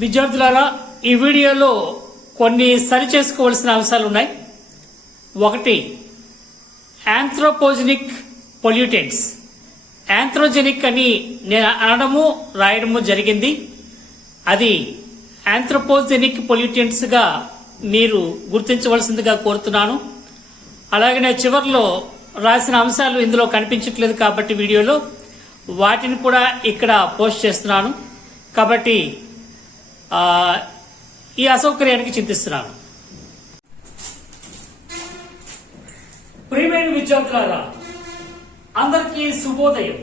విద్యార్థులారా, ఈ వీడియోలో కొన్ని సరి చేసుకోవాల్సిన అంశాలు ఉన్నాయి. ఒకటి, యాంథ్రోపోజెనిక్ పొల్యూటెంట్స్. యాంథ్రోజెనిక్ అని నేను అనడము రాయడము జరిగింది. అది యాంథ్రోపోజెనిక్ పొల్యూటెంట్స్ గా మీరు గుర్తించవలసిందిగా కోరుతున్నాను. అలాగనే చివరిలో రాసిన అంశాలు ఇందులో కనిపించట్లేదు కాబట్టి వీడియోలో వాటిని కూడా ఇక్కడ పోస్ట్ చేస్తున్నాను. కాబట్టి ఈ అసౌకర్యానికి చింతిస్తున్నాను. ప్రియమైన విద్యార్థులారా, అందరికీ శుభోదయం.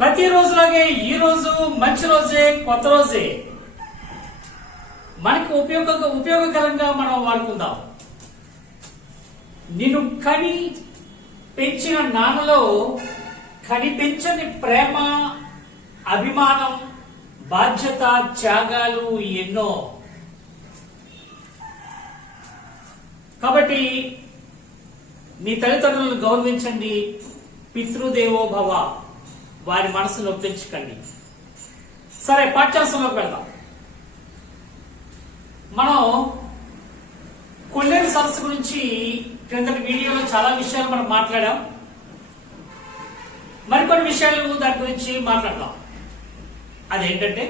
ప్రతిరోజులాగే ఈ రోజు మంచి రోజే, కొత్త రోజే. మనకు ఉపయోగకరంగా మనం వాడుకుందాం. నిన్ను కని పెంచిన నాన్నలో కనిపించని ప్రేమ, అభిమానం, బాధ్యత, త్యాగాలు ఎన్నో. కాబట్టి మీ తల్లిదండ్రులను గౌరవించండి. పితృదేవో భవ, వారి మనసును ఒప్పించకండి. సరే, పాఠ్యాంశంలోకి వెళ్దాం. మనం కొల్లేరు సరస్సు గురించి క్రిందటి వీడియోలో చాలా విషయాలు మనం మాట్లాడాం. మరికొన్ని విషయాలు దాని గురించి మాట్లాడదాం. అదేంటంటే,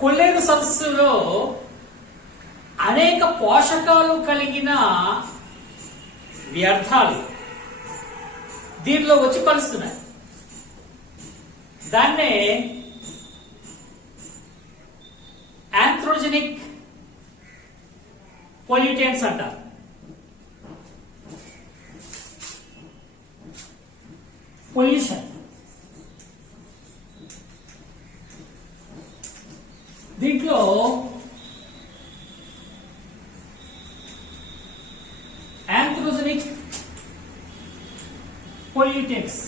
కొల్లేరు సరస్సులో అనేక పోషకాలు కలిగిన వ్యర్థాలు దీనిలో వచ్చి కలుస్తున్నాయి. దాన్నే యాంథ్రోజెనిక్ పొల్యూటెంట్స్ అంటారు. పొల్యూషన్. దీంట్లో యాంథ్రోజెనిక్ పొల్యూటెంట్స్,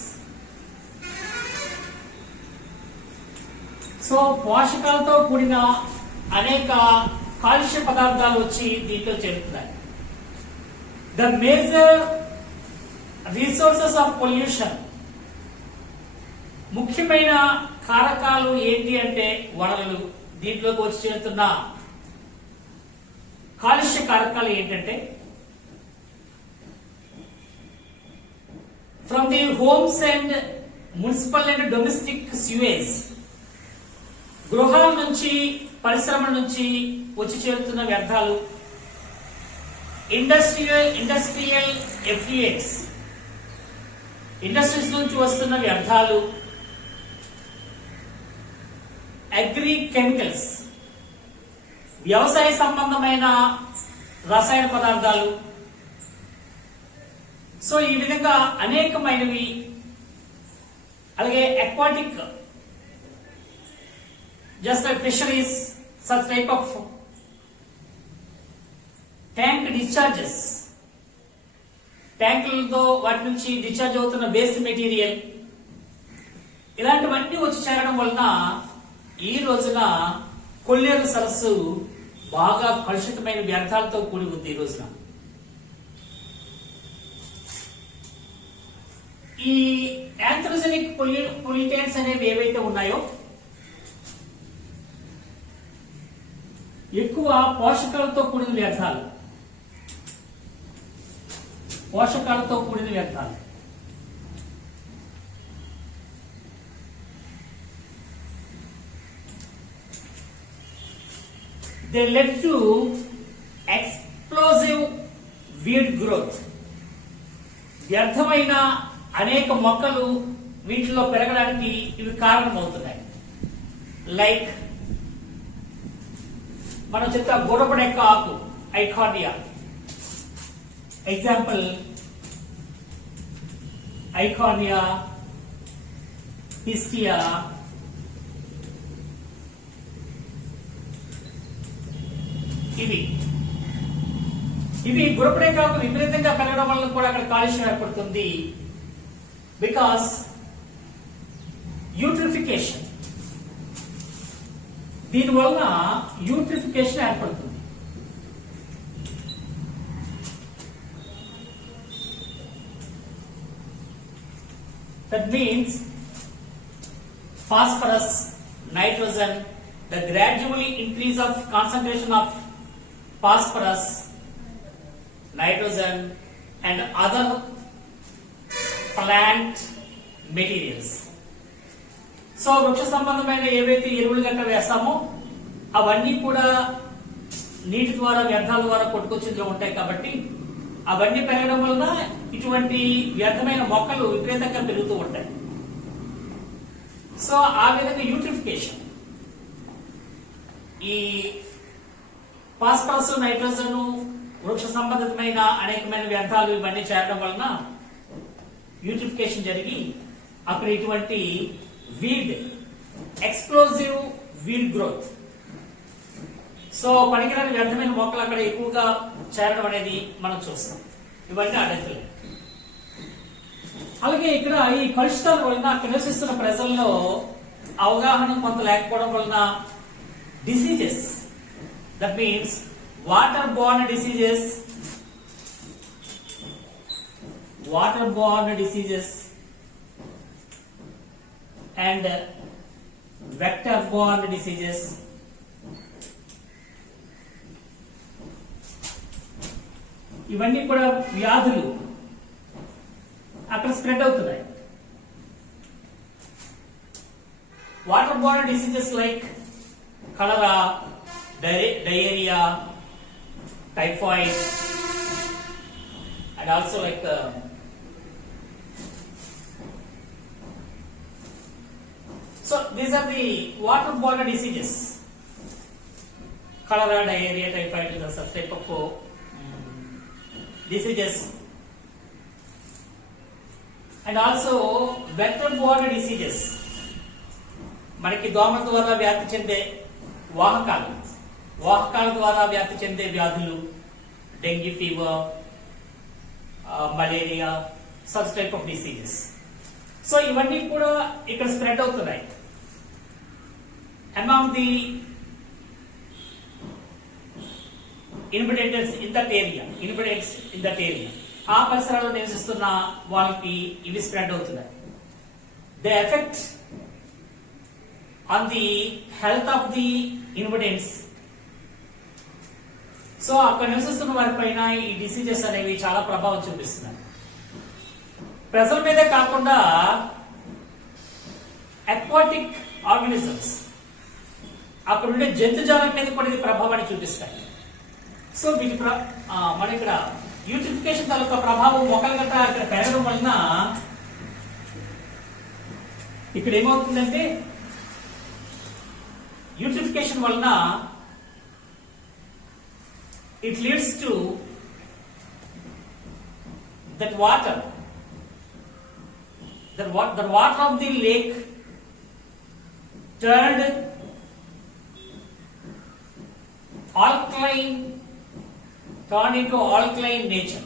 సో పోషకాలతో కూడిన అనేక కాలుష్య పదార్థాలు వచ్చి దీంట్లో చేరుతున్నాయి. The major resources of pollution, ముఖ్యమైన కారకాలు ఏంటి అంటే వనరులు. దీంట్లోకి వచ్చి చేరుతున్న కాలుష్య కారకాలు ఏంటంటే, from the homes and municipal and domestic sewage, గృహాల నుంచి, పరిశ్రమల నుంచి వచ్చి చేరుతున్న వ్యర్థాలు. ఇండస్ట్రియల్ ఎఫ్యూయెంట్స్, ఇండస్ట్రీస్ నుంచి వస్తున్న వ్యర్థాలు. అగ్రి కెమికల్స్, వ్యవసాయ సంబంధమైన రసాయన పదార్థాలు. సో ఈ విధంగా అనేకమైనవి. అలాగే aquatic, just like fisheries, such type of tank discharges, ట్యాంకులతో వాటి నుంచి డిశ్చార్జ్ అవుతున్న వేస్ట్ మెటీరియల్, ఇలాంటివన్నీ వచ్చి చేరడం వలన ఈ రోజున కొల్లేరు సరస్సు బాగా కలుషితమైన వ్యర్థాలతో కూడి ఉంది. ఈ రోజున ఈ యాంథ్రోజెనిక్ పొల్యూటెంట్స్ అనేవి ఏవైతే ఉన్నాయో ఎక్కువ పోషకాలతో కూడిన వ్యర్థాలు. పోషకాలతో కూడిన వ్యర్థాలు. They led to explosive weed growth. వ్యర్థమైన అనేక మొక్కలు వీటిలో పెరగడానికి ఇవి కారణమవుతున్నాయి. లైక్ మనం చెప్తా గొడపడెక్క ఆకు, ఐకార్నియా. Example, Eichhornia, Pistia. ఇవి గురపడేకాకు విపరీతంగా పెరగడం వల్ల కూడా అక్కడ కాలుష్యం ఏర్పడుతుంది. బికాస్ యూట్రిఫికేషన్, దీనివలన యూట్రిఫికేషన్ ఏర్పడుతుంది. That means phosphorus, nitrogen, the gradually increase of concentration of phosphorus, nitrogen and other plant materials. So వృక్ష సంబంధమైన ఏవైతే ఎరువులు గట్రా వేస్తామో అవన్నీ కూడా నీటి ద్వారా వ్యర్థాల ద్వారా కొట్టుకొచ్చిందో ఉంటాయి కాబట్టి అవన్నీ పెరగడం వలన ఇటువంటి వ్యర్థమైన మొక్కలు విపరీతంగా పెరుగుతూ ఉంటాయి. సో ఆ విధంగా యూట్రిఫికేషన్, ఈ ఫాస్ఫరస్, నైట్రోజన్, వృక్ష సంబంధితమైన అనేకమైన వ్యర్థాలు ఇవన్నీ చేరడం వలన యూట్రిఫికేషన్ జరిగి అక్కడ ఇటువంటి weed, explosive weed growth, so పనికిరాని వ్యర్థమైన మొక్కలు అక్కడ ఎక్కువగా చేరడం అనేది మనం చూస్తాం. ఇవన్నీ అడ్డంకులు. అలాగే ఇక్కడ ఈ కలుషితాల వలన అక్కడ నివసిస్తున్న ప్రజల్లో అవగాహన కొంత లేకపోవడం వలన diseases, that means water borne diseases and vector borne diseases, ఇవన్నీ కూడా వ్యాధులు అక్కడ స్ప్రెడ్ అవుతున్నాయి. Water borne diseases like cholera, diarrhoea, typhoid and also like so these are the waterborne diseases. Cholera, diarrhea, typhoid is such type of diseases. And also vector-borne diseases. మనకి దోమల ద్వారా వ్యాప్తి చెందే వాహకాల ద్వారా వ్యాప్తి చెందే వ్యాధులు, dengue fever, malaria, such type of diseases. So ఇవన్నీ కూడా ఇక్కడ స్ప్రెడ్ అవుతున్నాయి. among the inhabitants in that area, ఆ పరిసరాల్లో నివసిస్తున్న వాళ్ళకి ఇవి స్ప్రెడ్ అవుతున్నాయి. They effect on the health of the inhabitants. So అక్కడ నివసిస్తున్న వారి పైన ఈ డిసీజెస్ అనేవి చాలా ప్రభావం చూపిస్తున్నాయి. ప్రజల మీదే కాకుండా అక్వాటిక్ ఆర్గానిజమ్స్, అక్కడ ఉండే జంతుజాలం మీద కూడా ఇది ప్రభావాన్ని చూపిస్తాయి. సో వీటి మన ఇక్కడ యూట్రిఫికేషన్ తాలూకా ప్రభావం మొక్కల గట్రా ఇక్కడ పెరగడం వలన ఇక్కడ ఏమవుతుందంటే, యూట్రిఫికేషన్ వలన it leads to that water of the lake turned into alkaline nature.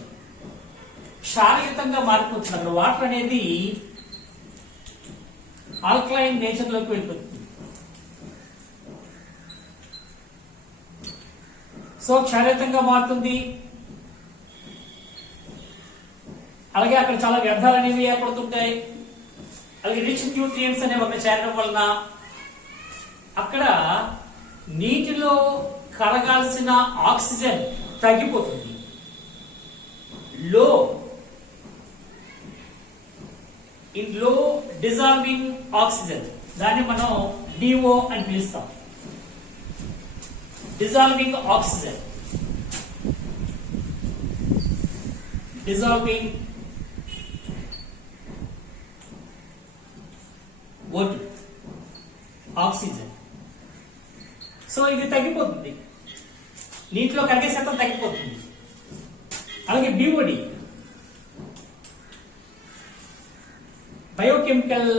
క్షారయుతంగా మారిపోతుంది. అక్కడ వాటర్ అనేది ఆల్కలైన్ నేచర్ లోకి వెళ్ళిపోతుంది. సో క్షారయుతంగా మారుతుంది. అలాగే అక్కడ చాలా వ్యర్థాలు అనేవి ఏర్పడుతుంటాయి. అలాగే రిచ్ న్యూట్రియంట్స్ అనేవి అక్కడ చేరడం వలన అక్కడ నీటిలో కరగాల్సిన ఆక్సిజన్ తగ్గిపోతుంది. లో డిజాల్వింగ్ ఆక్సిజన్, దాన్ని మనం డిఓ అని పిలుస్తాం. Dissolving oxygen, dissolving oxygen. So ఇది తగ్గిపోతుంది, నీటిలో కరిగే శాతం తగ్గిపోతుంది. అలాగే BOD, biochemical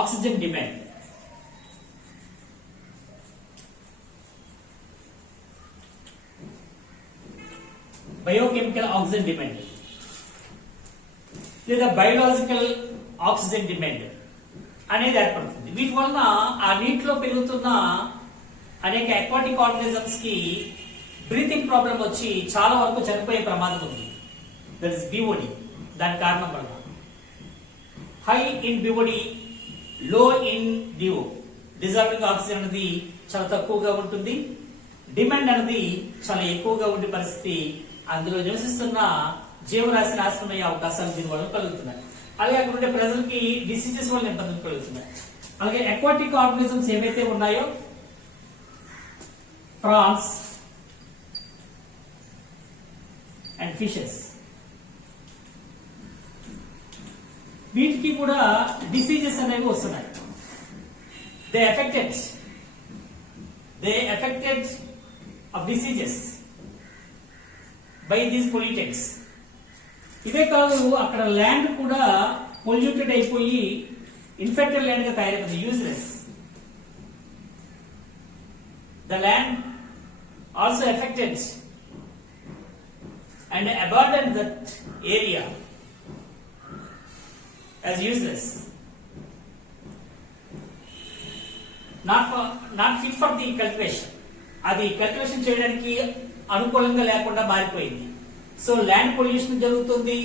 oxygen demand. Biochemical oxygen demand లేదా బయోలాజికల్ ఆక్సిజన్ డిమాండ్ అనేది ఏర్పడుతుంది. వీటి వలన ఆ నీటిలో పెరుగుతున్న అనేక అక్వాటిక్ ఆర్గానిజమ్స్ కి బ్రీతింగ్ ప్రాబ్లం వచ్చి చాలా వరకు చనిపోయే ప్రమాదం ఉంది. That is BOD. దాని కారణం వల్ల హై ఇన్ బిఓడి, లో ఇన్ డిఓ, డిజాల్వింగ్ ఆక్సిజన్ అనేది చాలా తక్కువగా ఉంటుంది, డిమాండ్ అనేది చాలా ఎక్కువగా ఉండే పరిస్థితి, అందులో నివసిస్తున్న జీవరాశి నాశనం అయ్యే అవకాశాలు దీని వల్ల కలుగుతున్నాయి. అలాగే అక్కడ ఉండే ప్రజలకి డిసీజెస్ వల్ల ఇబ్బందులు కలుగుతున్నాయి. అలాగే అక్వాటిక్ ఆర్గానిజమ్స్ ఏవైతే ఉన్నాయో, ప్రాన్స్ అండ్ ఫిషెస్, వీటికి కూడా డిసీజెస్ అనేవి వస్తున్నాయి. They affected of diseases by these pollutants. ఇదే కాదు, అక్కడ ల్యాండ్ కూడా పొల్యూటెడ్ అయిపోయి ఇన్ఫెక్టెడ్ ల్యాండ్ గా తయారైపోయింది, useless. The land also affected and abandoned that area as useless, not fit for the cultivation. అది కల్టివేషన్ చేయడానికి అనుకూలంగా లేకుండా మారిపోయింది. సో ల్యాండ్ పొల్యూషన్ జరుగుతుంది,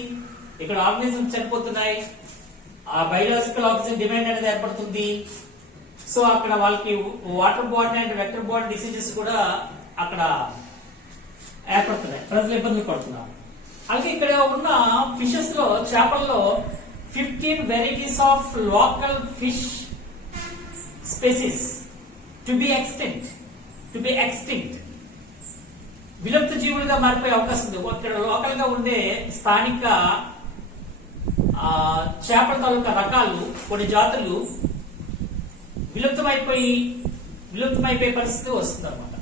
ఇక్కడ ఆర్గానిజమ్స్ చనిపోతున్నాయి, ఆ బయోలాజికల్ ఆక్సిజన్ డిమాండ్ అనేది ఏర్పడుతుంది. సో అక్కడ వాళ్ళకి water Born and vector borne diseases కూడా అక్కడ ఏర్పడుతున్నాయి, ప్రజలు ఇబ్బందులు పడుతున్నారు. అలాగే ఇక్కడ ఉన్న ఫిషెస్ లో, చేపల్లో 15 varieties of local fish species to be extinct. విలుప్త జీవులుగా మారిపోయే అవకాశం ఉంది. ఇక్కడ లోకల్ గా ఉండే స్థానిక చేపల తాలూకా రకాలు, కొన్ని జాతులు విలుప్తమైపోయే పరిస్థితి వస్తుంది అన్నమాట.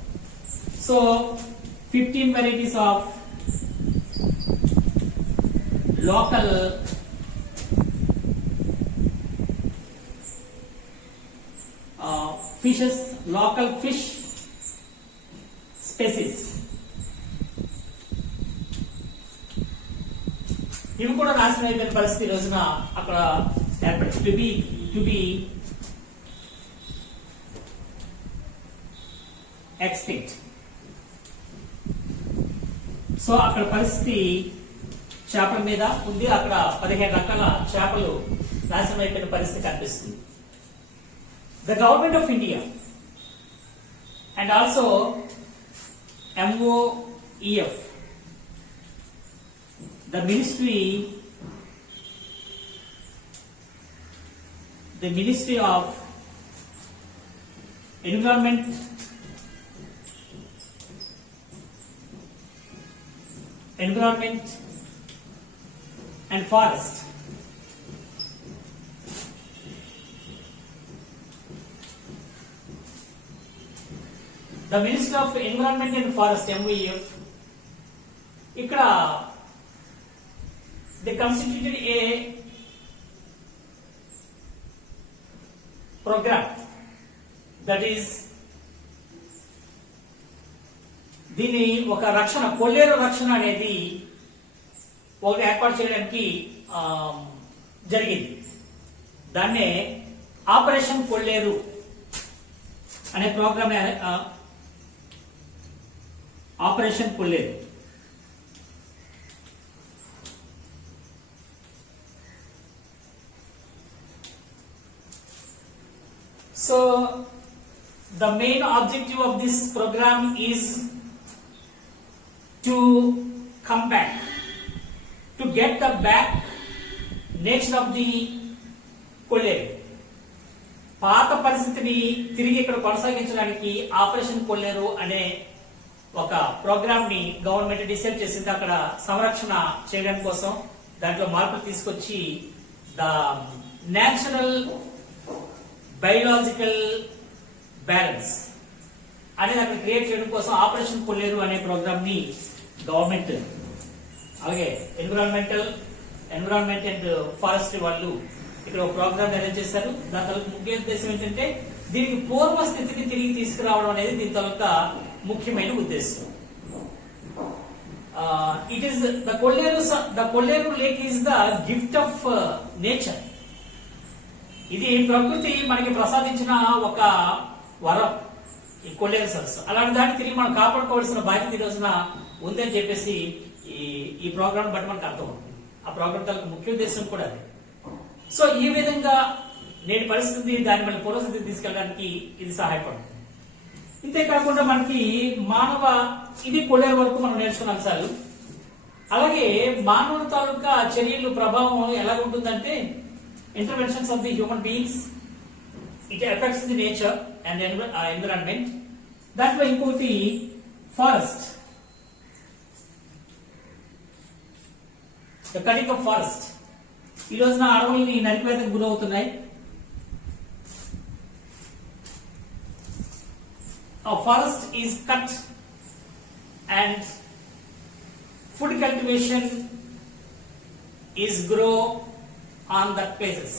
సో 15 varieties of local fishes, local fish species, ఇవి కూడా నాశనం అయిపోయిన పరిస్థితి రోజున అక్కడ ఏర్పడింది. To be extinct. సో అక్కడ పరిస్థితి చేపల మీద ఉంది. అక్కడ 15 రకాల చేపలు నాశనం అయిపోయిన పరిస్థితి కనిపిస్తుంది. The government of India and also MOEF, the Ministry of Environment and Forest, the Ministry of Environment and Forest, MOEF, ఇక్కడ they constituted a program that is, దీని ఒక రక్షణ, కొల్లేరు రక్షణ అనేది ఒకటి ఏర్పాటు చేయడానికి జరిగింది. దాన్నే ఆపరేషన్ కొల్లేరు అనే programme, operation Kolleru. So the main objective of this program is to come back, to get the back nature of the కొల్లేరు. పాత పరిస్థితిని తిరిగి ఇక్కడ కొనసాగించడానికి ఆపరేషన్ కొల్లేరు అనే ఒక ప్రోగ్రామ్ ని గవర్నమెంట్ డిసైడ్ చేసింది. అక్కడ సంరక్షణ చేయడం కోసం దాంట్లో మార్పులు తీసుకొచ్చి ద నేచురల్ బయోలాజికల్ బ్యాలెన్స్ అనేది అక్కడ క్రియేట్ చేయడం కోసం ఆపరేషన్ కొల్లేరు అనే ప్రోగ్రామ్ ని గవర్నమెంట్, అలాగే ఎన్విరాన్మెంట్ అండ్ ఫారెస్ట్ వాళ్ళు ఇక్కడ ఒక ప్రోగ్రామ్ అరేంజ్ చేశారు. దాని తర్వాత ముఖ్య ఉద్దేశం ఏంటంటే దీనికి పూర్వ స్థితిని తిరిగి తీసుకురావడం అనేది దీని తర్వాత ముఖ్యమైన ఉద్దేశం. It is the Kolleru lake is the gift of nature. ఇది ప్రకృతి మనకి ప్రసాదించిన ఒక వరం, ఈ కొల్లేరు సరస్సు. అలాంటి దాన్ని తిరిగి మనం కాపాడుకోవాల్సిన బాధ్యత ఈ రోజున ఉందని చెప్పేసి ఈ ఈ ప్రోగ్రామ్ బట్టి మనకు అర్థమవుతుంది. ఆ ప్రోగ్రామ్ తాలూకు ముఖ్య ఉద్దేశం కూడా అదే. సో ఈ విధంగా నేటి పరిస్థితి దాన్ని మన పూర్వస్థితికి తీసుకెళ్ళడానికి ఇది సహాయపడుతుంది. ఇంతేకాకుండా మనకి మానవ ఇది కొల్లేరు వరకు మనం నేర్చుకున్న అంశాలు. అలాగే మానవుల తాలూకా చర్యలు ప్రభావం ఎలా ఉంటుందంటే interventions of the human beings, it effects the nature and environment. దాంట్లో ఇంకొకటి forest, the cutting of forest. ఈ రోజున అడవుల్ని నరికివేతకు గురవుతున్నాయి. A forest is cut and food cultivation is grow on that places.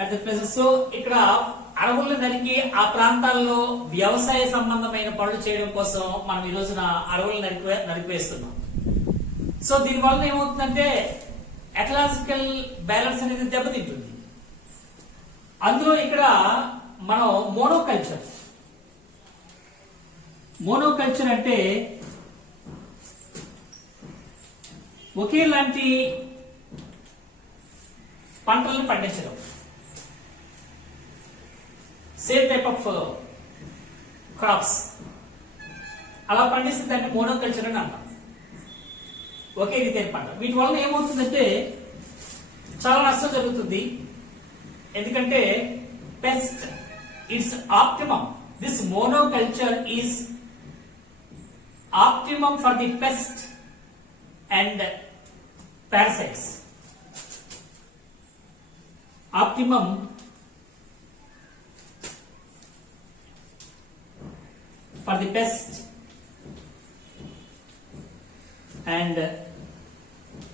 At the places. So ఇక్కడ అడవులను నరికి ఆ ప్రాంతాల్లో వ్యవసాయ సంబంధమైన పనులు చేయడం కోసం మనం ఈ రోజున అడవులను నరికివేస్తున్నాం. సో దీనివల్ల ఏమవుతుందంటే ఎకలాజికల్ బ్యాలెన్స్ అనేది దెబ్బతింటుంది. అందులో ఇక్కడ మనం మోనోకల్చర్ అంటే ఒకేలాంటి పంటలను పండించడం, సేమ్ టైప్ ఆఫ్ క్రాప్స్ అలా పండిస్తే దాన్ని మోనోకల్చర్ అని అంటాం. ఒకే రీతి పంట. వీటి వలన ఏమవుతుందంటే చాలా నష్టం జరుగుతుంది. ఎందుకంటే pest it's optimum. This monoculture is optimum for the pest and parasites. Optimum for the pest and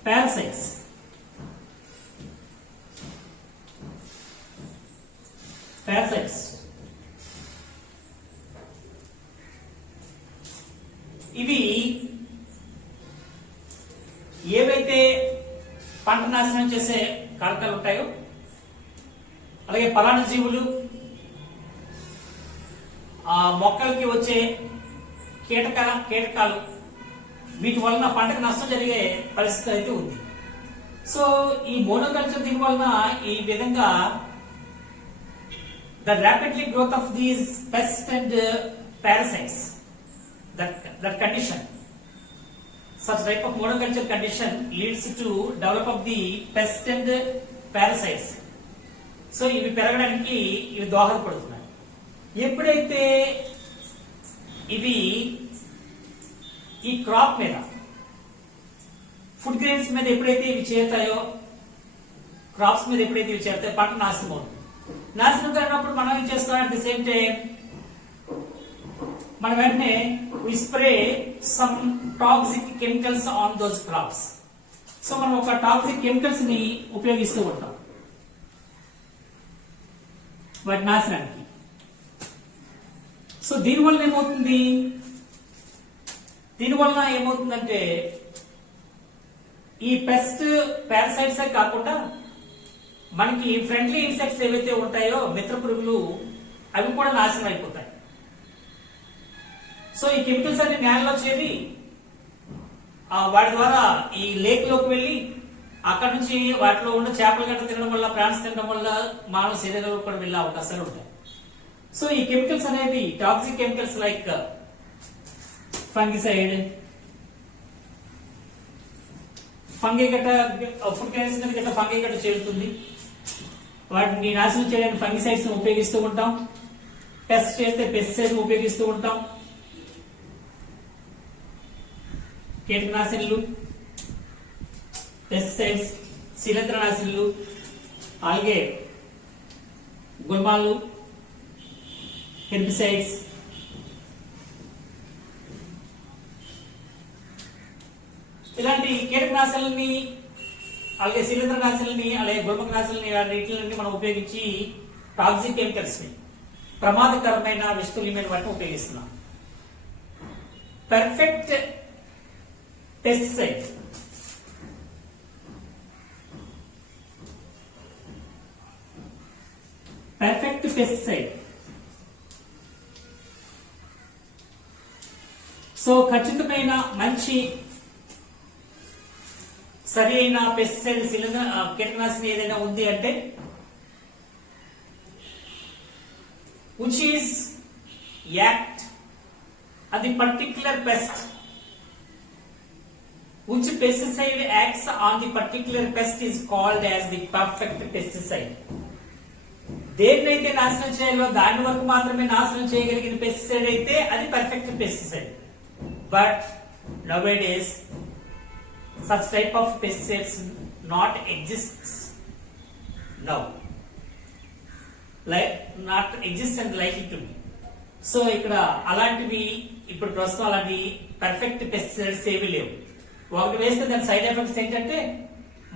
parasites. ఇవి ఏవైతే పంట నాశనం చేసే కారకాలు ఉంటాయో, అలాగే పరాణ జీవులు, ఆ మొక్కలకి వచ్చే కీటకాలు, వీటి వలన పంటకు నష్టం జరిగే పరిస్థితి అయితే ఉంది. సో ఈ మోనోకల్చర్ దీని వలన ఈ విధంగా the rapidly growth of these pests and parasites, that condition, such type of monoculture condition leads to develop of the pests and parasites. So ఇవి పెరగడానికి ఇవి దోహదపడుతున్నాయి. ఎప్పుడైతే ఇవి ఈ క్రాప్ మీద, ఫుడ్ గ్రెయిన్స్ మీద ఎప్పుడైతే ఇవి చేరుతాయో, క్రాప్స్ మీద ఎప్పుడైతే ఇవి చేరుతాయో పంట నాశనం అవుతుంది. నాశనం కానప్పుడు మనం ఏం చేస్తాం? అట్ ది సేమ్ టైం మనం వెంటనే we spray some toxic chemicals on those crops. So మనం ఒక టాక్సిక్ కెమికల్స్ ని ఉపయోగిస్తూ ఉంటాం వాటి నాశనానికి. సో దీనివల్ల ఏమవుతుందంటే ఈ పెస్ట్ పారసైట్స్ కాకుండా మనకి ఫ్రెండ్లీ ఇన్సెక్ట్స్ ఏవైతే ఉంటాయో, మిత్ర పురుగులు, అవి కూడా నాశనం అయిపోతాయి. సో ఈ కెమికల్స్ అన్ని నేలలో చేరి వాటి ద్వారా ఈ లేక్ లోకి వెళ్ళి అక్కడ నుంచి వాటిలో ఉన్న చేపల గడ్డ తినడం వల్ల, ప్రాన్స్ తినడం వల్ల మానవ శరీరంలో కూడా వెళ్ళే అవకాశాలు ఉంటాయి. సో ఈ కెమికల్స్ అనేవి toxic chemicals like fungicide, fungi గట్ట, ఫుడ్ కెమికల్స్ మీద గట్ట ఫంగీ గట్ట చేరుతుంది. వాటిని నాశనం చేయడానికి ఫంగిసైడ్స్ ఉపయోగిస్తూ ఉంటాం. పెస్ట్ చేస్తే పెస్టిసైడ్స్ ఉపయోగిస్తూ ఉంటాం. కీటకనాశనులు, పెస్టిసైడ్స్, శిలీంద్రనాశనులు, అలాగే గుల్మాలు, హెర్బిసైడ్స్, ఇలాంటి కీటకనాశనాలని, అలాగే శిలీంద్రనాశనాలని, అలాగే గుల్మకనాశనాలని, వీటిని మనం ఉపయోగించి టాక్సిక్ కెమికల్స్ ని, ప్రమాదకరమైన విషతుల్యమైన వాటిని ఉపయోగిస్తున్నాం. పర్ఫెక్ట్ పెస్టిసైడ్, సో ఖచ్చితమైన మంచి సరి అయిన పెస్టిసైడ్ కీటకనాశిని ఏదైనా ఉంది అంటే which is act on the particular pest, which pesticide acts on the particular pest is called as the perfect pesticide. దేన్నైతే నాశనం చేయాలో దాని వరకు మాత్రమే నాశనం చేయగలిగిన పెస్టిసైడ్ అయితే అది perfect pesticide. But nowadays such type of pesticides not exists now, like not exist and likely to be. So ఇక్కడ అలాంటివి ఇప్పుడు ప్రస్తుతం అలాంటి పర్ఫెక్ట్ పెస్టిసైడ్స్ ఏవి లేవు. ఒకటి వేస్తే దాని సైడ్ ఎఫెక్ట్స్ ఏంటంటే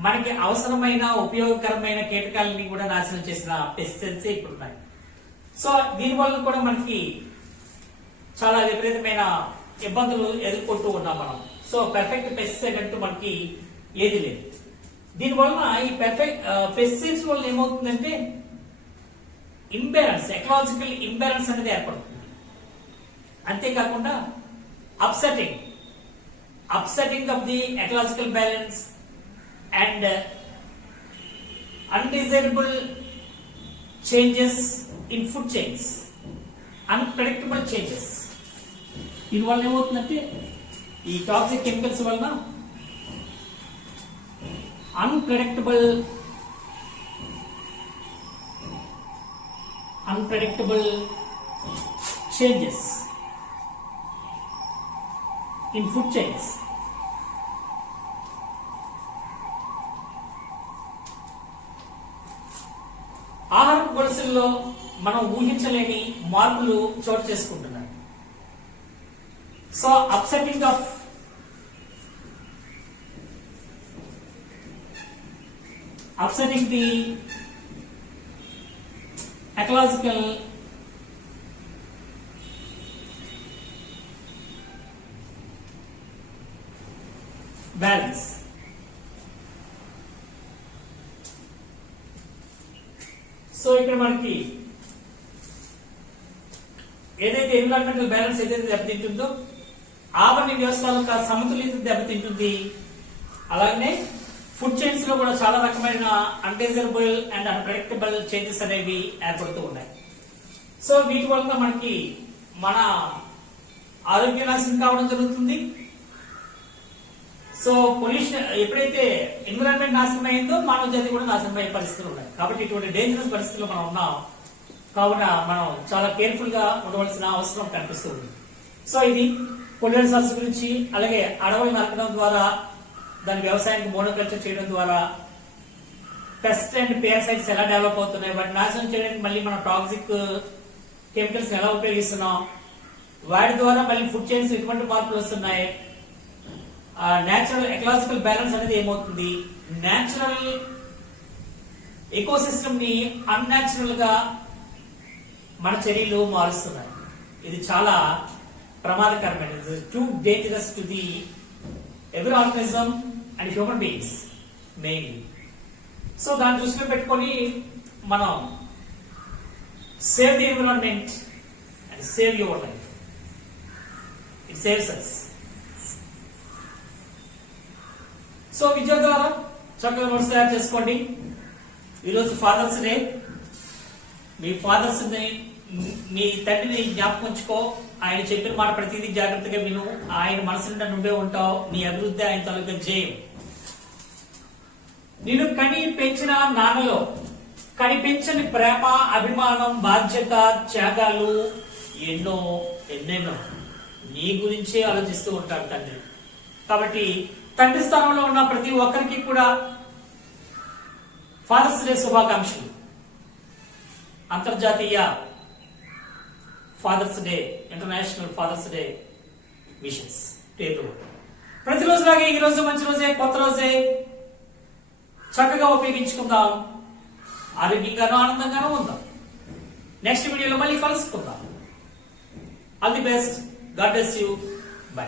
మనకి అవసరమైన ఉపయోగకరమైన కీటకాలని కూడా నాశనం చేసిన పెస్టిసైడ్స్ ఇప్పుడు ఉన్నాయి. సో దీనివల్ల కూడా మనకి చాలా విపరీతమైన ఇబ్బందులు ఎదుర్కొంటూ ఉన్నాం మనం. సో పర్ఫెక్ట్ పెస్టిసైడ్ అంటూ మనకి ఏది లేదు. దీనివల్ల ఈ పర్ఫెక్ట్ పెస్టిసైడ్స్ వల్ల ఏమవుతుందంటే ఇంబ్యాలెన్స్, ఎకలాజికల్ ఇంబ్యాలెన్స్ అనేది ఏర్పడుతుంది. అంతేకాకుండా upsetting of the ecological balance and undesirable changes in food chains, unpredictable changes. దీనివల్ల ఏమవుతుందంటే ఈ టాక్సిక్ కెమికల్స్ వలన unpredictable changes in food chains. ఆహార గొలుసుల్లో మనం ఊహించలేని మార్పులు చోటు చేసుకుంటున్నాయి. So upsetting the ecological balance. So ఇక్కడ మనకి ఏదైతే ఎన్విరాన్మెంటల్ బ్యాలెన్స్ ఏదైతే దెబ్బతింటుందో ఆవరణ వ్యవస్థల సమతుల్యత దెబ్బతింటుంది. అలాగే ఫుడ్ చైన్స్ లో కూడా చాలా రకమైన అన్డిజైరబుల్ అండ్ అన్ప్రెడిక్టబుల్ చేంజెస్ అనేవి ఏర్పడుతూ ఉన్నాయి. సో వీటి వల్ల మనకి మన ఆరోగ్య నాశనం కావడం జరుగుతుంది. సో పొల్యూషన్ ఎప్పుడైతే ఎన్విరాన్మెంట్ నాశనం అయిందో మానవ జాతి కూడా నాశనం అయ్యే పరిస్థితులు ఉన్నాయి. కాబట్టి ఇటువంటి డేంజరస్ పరిస్థితుల్లో మనం ఉన్నాం. కావున మనం చాలా కేర్ఫుల్ గా ఉండవలసిన అవసరం కనిపిస్తుంది. సో ఇది పొల్యూషన్స్ గురించి, అలాగే అడవులు నరకడం ద్వారా దాని వ్యవసాయానికి మోనోకల్చర్ చేయడం ద్వారా పెస్ట్ అండ్ పేరసైట్స్ ఎలా డెవలప్ అవుతున్నాయి, వాటిని నాశనం చేయడానికి మళ్ళీ మనం టాక్సిక్ కెమికల్స్ ఎలా ఉపయోగిస్తున్నాం, వాటి ద్వారా మళ్ళీ ఫుడ్ చైన్స్ ఎటువంటి మార్పులు వస్తున్నాయి, నేచురల్ ఎకలాజికల్ బ్యాలెన్స్ అనేది ఏమవుతుంది, నేచురల్ ఎకోసిస్టమ్ ని అన్నేచురల్ గా మన చర్యలు మారుస్తున్నాయి. ఇది చాలా ప్రమాదకరమైనది. Too dangerous to the every organism and human beings mainly. So దాన్ని దృష్టిలో పెట్టుకొని మనం save the environment and save your life. It saves us. So విద్యార్థులారా చక్కగా నోట్స్ తయారు చేసుకోండి. ఈరోజు ఫాదర్స్ డే. మీ ఫాదర్స్ ని, మీ తండ్రిని జ్ఞాపకం ఉంచుకో. ఆయన చెప్పిన మాట ప్రతిదీ జాగ్రత్తగా విను. ఆయన మనసు నిండా నువ్వే ఉంటావు. నీ అభివృద్ధి ఆయన తాలూకా జయం. నేను కని పెంచిన నాన్నలో కనిపించని ప్రేమ, అభిమానం, బాధ్యత, త్యాగాలు ఎన్నెన్నో నీ గురించే ఆలోచిస్తూ ఉంటాడు తండ్రి. కాబట్టి తండ్రి స్థానంలో ఉన్న ప్రతి ఒక్కరికి కూడా ఫాదర్స్ డే శుభాకాంక్షలు. అంతర్జాతీయ father's day, international father's day wishes to everyone. ప్రతిరోజులాగే ఈ రోజు మంచి రోజే, కొత్త రోజే. చక్కగా ఉపయోగించుకుందాం. ఆరోగ్యంగానూ ఆనందంగానూ ఉందాం. నెక్స్ట్ వీడియోలో మళ్ళీ కలుసుకుందాం. All the best. God bless you. By.